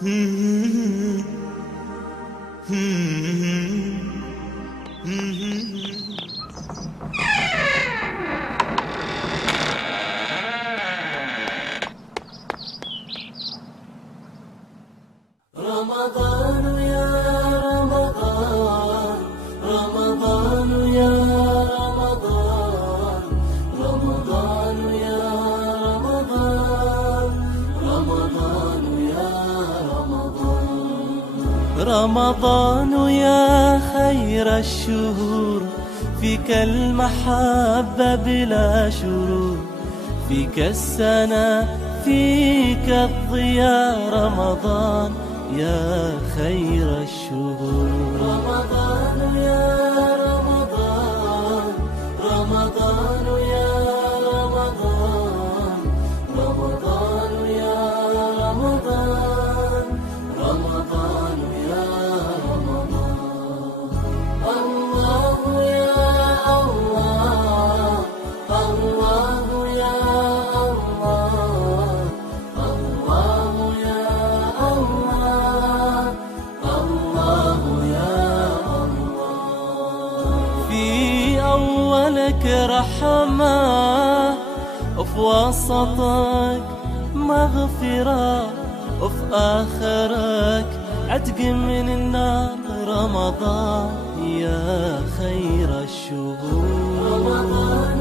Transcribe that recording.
رمضان يا رمضان، رمضان يا رمضان، رمضان يا رمضان، رمضان يا رمضان. رمضان يا خير الشهور، فيك المحبة بلا شرور، فيك السنة فيك الضياء. رمضان يا خير الشهور. رمضان يا رمضان، رمضان يا رمضان، رمضان يا رمضان، رمضان يا رمضان. الله يا الله، الله يا الله، الله يا الله، الله يا الله. في أولك رحمة، وفي وسطك مغفرة، وفي آخرك عتق من النار. رمضان يا خير الشهور. رمضان